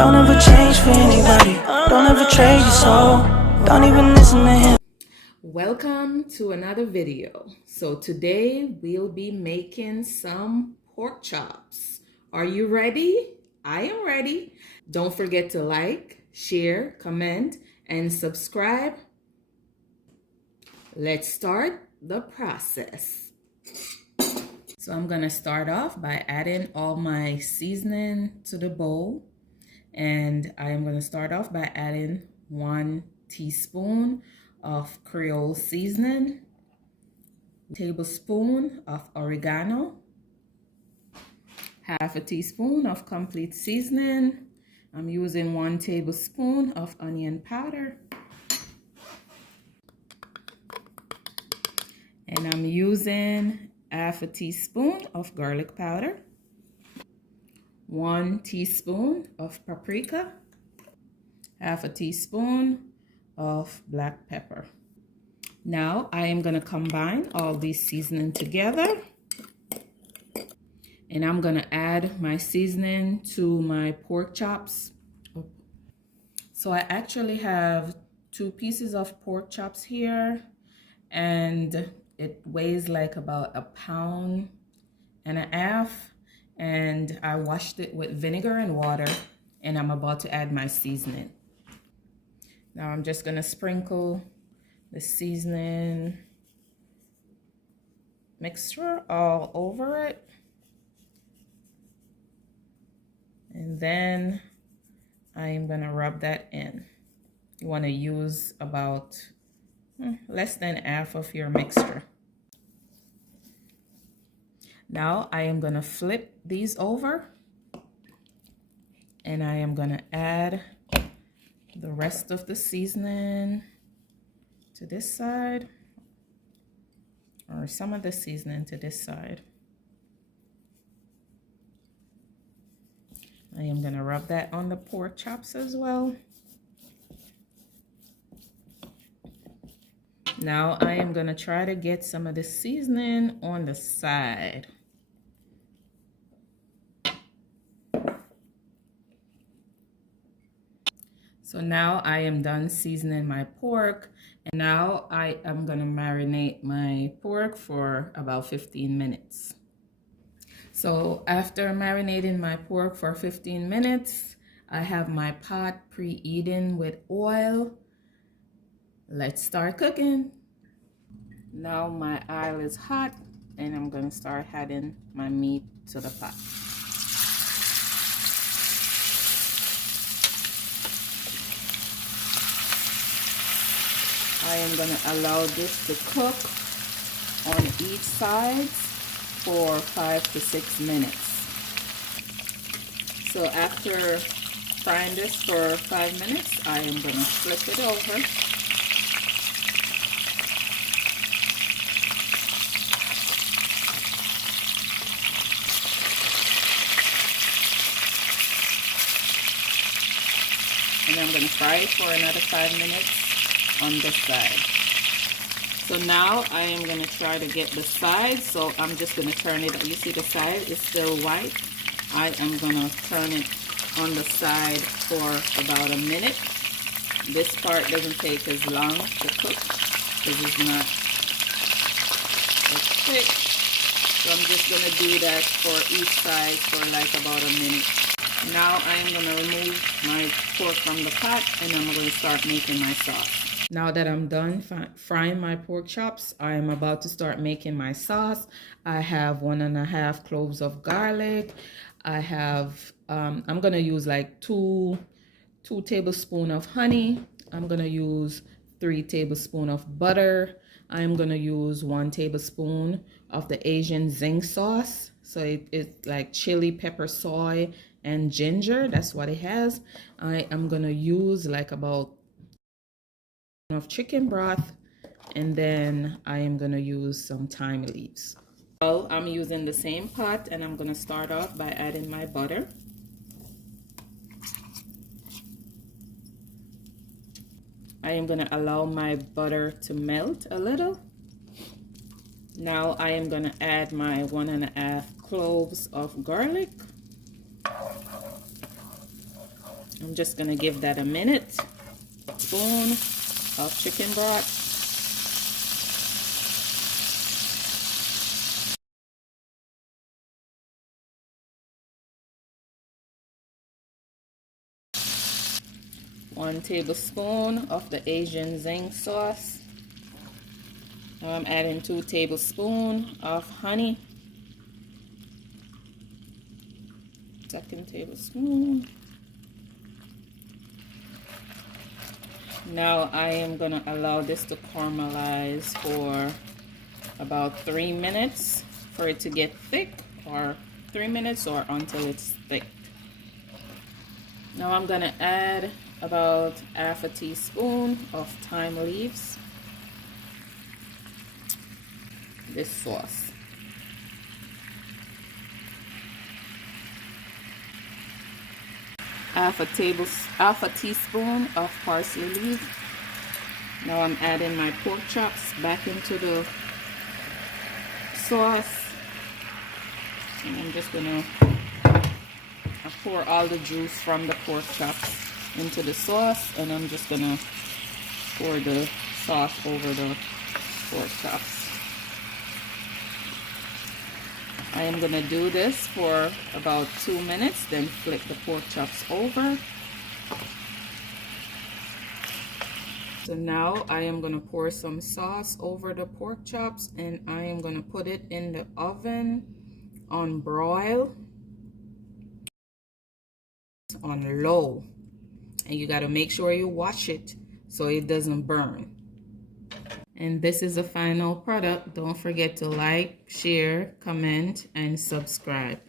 Don't ever change for anybody. Don't ever trade your soul. Don't even listen to him. Welcome to another video. So today we'll be making some pork chops. Are you ready? I am ready. Don't forget to like, share, comment, and subscribe. Let's start the process. So I'm gonna start off by adding all my seasoning to the bowl. And I am gonna start off by adding 1 teaspoon of Creole seasoning, 1 tablespoon of oregano, 1/2 teaspoon of complete seasoning. I'm using 1 tablespoon of onion powder. And I'm using 1/2 teaspoon of garlic powder, 1 teaspoon of paprika, 1/2 teaspoon of black pepper. Now I am going to combine all these seasoning together, and I'm going to add my seasoning to my pork chops. So I actually have 2 pieces of pork chops here, and it weighs like about 1.5 pounds, and I washed it with vinegar and water, and I'm about to add my seasoning. Now I'm just gonna sprinkle the seasoning mixture all over it. And then I am gonna rub that in. You wanna use about less than half of your mixture. Now I am gonna flip these over, and I am gonna add the rest of the seasoning to this side, or some of the seasoning to this side. I am gonna rub that on the pork chops as well. Now I am gonna try to get some of the seasoning on the side. So now I am done seasoning my pork, and now I am gonna marinate my pork for about 15 minutes. So after marinating my pork for 15 minutes, I have my pot preheating with oil. Let's start cooking. Now my oil is hot, and I'm gonna start adding my meat to the pot. I am gonna allow this to cook on each side for 5 to 6 minutes. So after frying this for 5 minutes, I am gonna flip it over. And I'm gonna fry it for another 5 minutes on this side. So now I am going to try to get the side, so I'm just going to turn it. You see the side is still white. I am going to turn it on the side for about a minute. This part doesn't take as long to cook because it's not as thick. So I'm just going to do that for each side for like about a minute. Now I am going to remove my pork from the pot, and I'm going to start making my sauce. Now that I'm done frying my pork chops, I am about to start making my sauce. I have 1.5 cloves of garlic. I have, I'm gonna use like two tablespoons of honey. I'm gonna use 3 tablespoons of butter. I'm gonna use 1 tablespoon of the Asian zing sauce. So it's like chili, pepper, soy, and ginger. That's what it has. I am gonna use like about of chicken broth, and then I am going to use some thyme leaves. So I'm using the same pot, and I'm going to start off by adding my butter. I am going to allow my butter to melt a little. Now I am going to add my 1.5 cloves of garlic. I'm just gonna give that a minute. Spoon of chicken broth. One tablespoon of the Asian zing sauce. Now I'm adding 2 tablespoons of honey. Second tablespoon. Now I am gonna allow this to caramelize for about 3 minutes for it to get thick, or 3 minutes or until it's thick. Now I'm gonna add about half a teaspoon of thyme leaves. This sauce. Half a teaspoon of parsley leaves. Now I'm adding my pork chops back into the sauce. And I'm just gonna pour all the juice from the pork chops into the sauce, and I'm just gonna pour the sauce over the pork chops. I am gonna do this for about 2 minutes, then flip the pork chops over. So now I am gonna pour some sauce over the pork chops, and I am gonna put it in the oven on broil on low, and you got to make sure you watch it so it doesn't burn. And this is the final product. Don't forget to like, share, comment, and subscribe.